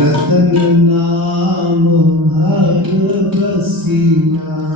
ਰਤਨ ਨਾਮ ਹਰ ਬਸਿਆ